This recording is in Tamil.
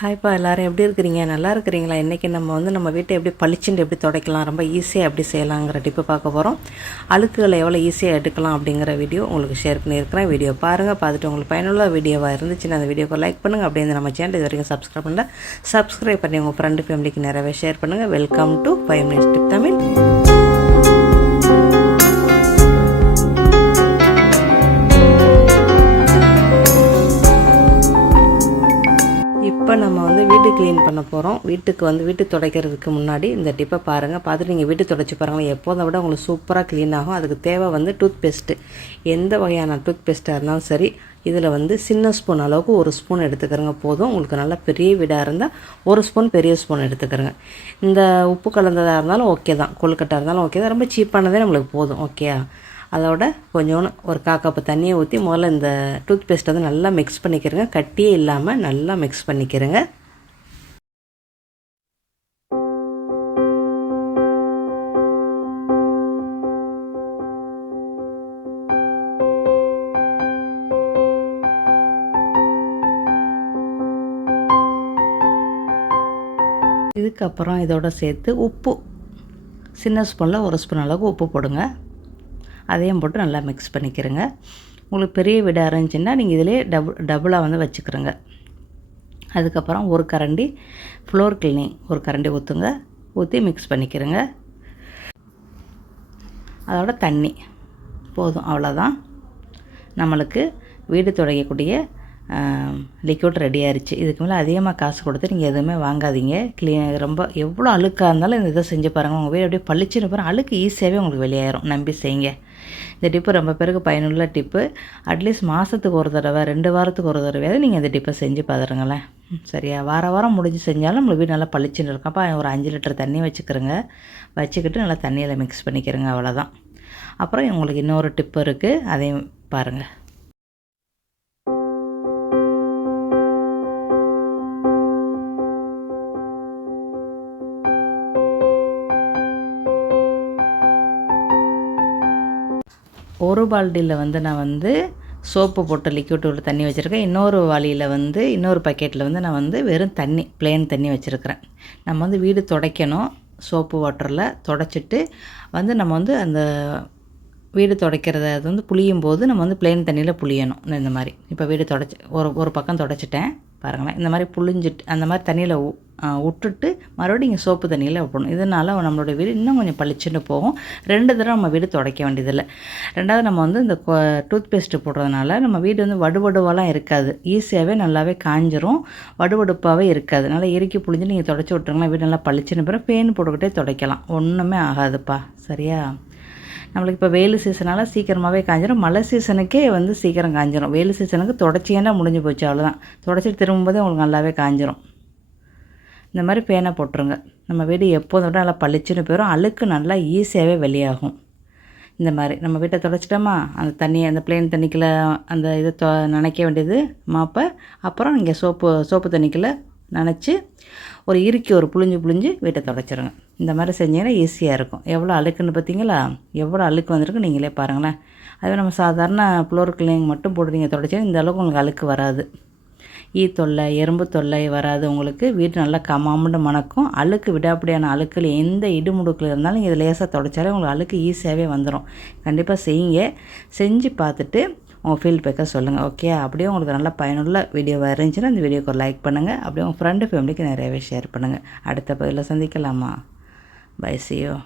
ஹாய்ப்பா, எல்லோரும் எப்படி இருக்கிறீங்க? நல்லா இருக்கிறீங்களா? இன்றைக்கி நம்ம வீட்டை எப்படி பளிச்சுன்னு எப்படி துடைக்கலாம், ரொம்ப ஈஸியாக எப்படி செய்யலாங்கிற டிப்பு பார்க்க போகிறோம். அழுக்குகளை எவ்வளோ ஈஸியாக எடுக்கலாம் அப்படிங்கிற வீடியோ உங்களுக்கு ஷேர் பண்ணியிருக்கிறேன். வீடியோ பாருங்கள். பார்த்துட்டு உங்களுக்கு பயனுள்ள வீடியோவாக இருந்துச்சுன்னா அந்த வீடியோக்கு லைக் பண்ணுங்கள். அப்படியே நம்ம சேனல் இது வரைக்கும் சப்ஸ்கிரைப் பண்ணி உங்கள் ஃப்ரெண்டு ஃபேமிலிக்கு நிறையவே ஷேர் பண்ணுங்கள். Welcome to 5 minutes tip Tamil. இப்போ நம்ம வீடு க்ளீன் பண்ண போகிறோம். வீட்டு துடைக்கிறதுக்கு முன்னாடி இந்த டிப்பை பாருங்கள். பார்த்துட்டு நீங்கள் வீட்டு துடைச்சி பாருங்கள். எப்போதை விட உங்களுக்கு சூப்பராக க்ளீன் ஆகும். அதுக்கு தேவை டூத் பேஸ்ட்டு. எந்த வகையான டூத் பேஸ்ட்டாக இருந்தாலும் சரி, இதில் சின்ன ஸ்பூன் அளவுக்கு 1 ஸ்பூன் எடுத்துக்கிறங்க போதும். உங்களுக்கு நல்லா பெரிய வீடாக இருந்தால் 1 ஸ்பூன் பெரிய ஸ்பூன் எடுத்துக்கிறங்க. இந்த உப்பு கலந்ததாக இருந்தாலும் ஓகே தான், கொழுக்கட்டாக இருந்தாலும் ஓகே தான். ரொம்ப சீப்பானதே நம்மளுக்கு போதும். ஓகே, அதோட கொஞ்சோன்னு ஒரு 1/4 கப்பு தண்ணியை ஊற்றி முதல்ல இந்த டூத் பேஸ்ட்டை நல்லா மிக்ஸ் பண்ணிக்கிறங்க. கட்டியே இல்லாமல் நல்லா மிக்ஸ் பண்ணிக்கிறங்க. இதுக்கப்புறம் இதோட சேர்த்து உப்பு, சின்ன ஸ்பூனில் 1 ஸ்பூன் அளவுக்கு உப்பு போடுங்க. அதையும் போட்டு நல்லா மிக்ஸ் பண்ணிக்கிறங்க. உங்களுக்கு பெரிய வீடாக இருந்துச்சுன்னா நீங்கள் இதிலே டபுளாக வச்சுக்கிறோங்க. அதுக்கப்புறம் 1 கரண்டி ஃப்ளோர் கிளீனிங் 1 கரண்டி ஊற்றுங்க. ஊற்றி மிக்ஸ் பண்ணிக்கிறங்க. அதோட தண்ணி போதும், அவ்வளோதான். நம்மளுக்கு வீடு துடைக்கக்கூடிய லிக்விட் ரெடி ஆயிடுச்சு. இதுக்கு மேலே அதிகமாக காசு கொடுத்து நீங்கள் எதுவுமே வாங்காதீங்க. ரொம்ப எவ்வளோ அழுக்காக இருந்தாலும் இந்த இதை செஞ்சு பாருங்கள். உங்கள் வீடு அப்படியே பளிச்சுன்னு பாருங்கள். அழுக்கு ஈஸியாகவே உங்களுக்கு வெளியாயிரும். நம்பி செய்யுங்க. இந்த டிப்பு ரொம்ப பேருக்கு பயனுள்ள டிப்பு. அட்லீஸ்ட் மாதத்துக்கு ஒரு தடவை, 2 வாரத்துக்கு ஒரு தடவையாவது நீங்கள் இந்த டிப்பை செஞ்சு பார்த்துருங்களேன். சரியா? வாரம் முடிஞ்சு செஞ்சாலும் நம்மளுக்கு வீடு நல்லா பளிச்சுன்னு இருக்கும். அப்போ ஒரு 5 லிட்டர் தண்ணி வச்சுக்கிறோங்க. வச்சுக்கிட்டு நல்லா தண்ணியில் மிக்ஸ் பண்ணிக்கிறோங்க. அவ்வளோதான். அப்புறம் உங்களுக்கு இன்னொரு டிப்பு இருக்குது, அதையும் பாருங்கள். ஒரு பால்டியில் நான் சோப்பு போட்டு லிக்விட் உள்ள தண்ணி வச்சுருக்கேன். இன்னொரு வாளியில் இன்னொரு பக்கெட்டில் நான் வெறும் தண்ணி, பிளெயின் தண்ணி வச்சுருக்கிறேன். நம்ம வீடு துடைக்கணும். சோப்பு வாட்டரில் துடைச்சிட்டு நம்ம அந்த வீடு துடைக்கிறத அது புளியும் போது நம்ம பிளெயின் தண்ணியில் புளியணும். இந்த மாதிரி இப்போ வீடு துடைச்சி ஒரு பக்கம் துடைச்சிட்டேன் பாருங்களேன். இந்த மாதிரி புளிஞ்சிட்டு அந்த மாதிரி தண்ணியில் விட்டுட்டு மறுபடியும் இங்கே சோப்பு தண்ணியில் விடணும். இதனால் நம்மளோட வீடு இன்னும் கொஞ்சம் பளிச்சுன்னு போகும். 2 தடவை நம்ம வீடு துடைக்க வேண்டியதில்லை. ரெண்டாவது நம்ம இந்த டூத் பேஸ்ட்டு போடுறதுனால நம்ம வீடு வடுவடுவாலாம் இருக்காது. ஈஸியாகவே நல்லாவே காஞ்சிரும். வடுவடுப்பாகவே இருக்காது. நல்லா இறுக்கி புளிஞ்சு நீங்கள் துடைச்சி விட்டுருங்களா, வீடு நல்லா பளிச்சுன்னு பிறகு பேன் போட்டுக்கிட்டே துடைக்கலாம். ஒன்றுமே ஆகாதுப்பா. சரியா? நம்மளுக்கு இப்போ வெயில் சீசனால் சீக்கிரமாகவே காஞ்சிடும். மழை சீசனுக்கே சீக்கிரம் காஞ்சிடும். வெயில் சீசனுக்கு துடைச்சிங்கன்னா முடிஞ்சு போச்சு, அவ்வளோதான். துடைச்சிட்டு திரும்பும்போதே உங்களுக்கு நல்லாவே காஞ்சிரும். இந்த மாதிரி பேனை போட்டுருங்க. நம்ம வீடு எப்போதும் விட நல்லா பளிச்சுன்னு போயிடும். அழுக்கு நல்லா ஈஸியாகவே வெளியாகும். இந்த மாதிரி நம்ம வீட்டை துடைச்சிட்டோமா, அந்த தண்ணி, அந்த பிளெயின் தண்ணிக்குள்ளே அந்த இதை நனைக்க வேண்டியது மாப்பை. அப்புறம் இங்கே சோப்பு தண்ணிக்குள்ளே நனைச்சி ஒரு புளிஞ்சு வீட்டை துடைச்சிருங்க. இந்த மாதிரி செஞ்சீங்கன்னா ஈஸியாக இருக்கும். எவ்வளோ அழுக்குன்னு பார்த்தீங்களா? எவ்வளோ அழுக்கு வந்திருக்கு நீங்களே பாருங்களேன். அதுவே நம்ம சாதாரண ஃப்ளோர் கிளீனிங் மட்டும் போட்டு நீங்கள் துடைச்சா இந்த அளவுக்கு உங்களுக்கு அழுக்கு வராது. தொல்லை, எறும்பு தொல்லை வராது. உங்களுக்கு வீடு நல்லா கமாமுண்டு மணக்கும். அழுக்கு விடாப்படியான அழுக்கில் எந்த இடுமுடுக்கில் இருந்தாலும் இதை லேசாக துடைச்சாலே உங்களுக்கு அழுக்கு ஈஸியாகவே வந்துடும். கண்டிப்பாக செய்யுங்க. செஞ்சு பார்த்துட்டு உங்கள் ஃபீட்பேக்கை சொல்லுங்கள். ஓகே? அப்படியே உங்களுக்கு நல்லா பயனுள்ள வீடியோவாக இருந்துச்சுன்னா இந்த வீடியோக்கு ஒரு லைக் பண்ணுங்கள். அப்படியே உங்கள் ஃப்ரெண்டு ஃபேமிலிக்கு நிறையவே ஷேர் பண்ணுங்கள். அடுத்த பதிவில் சந்திக்கலாமா? By, see you.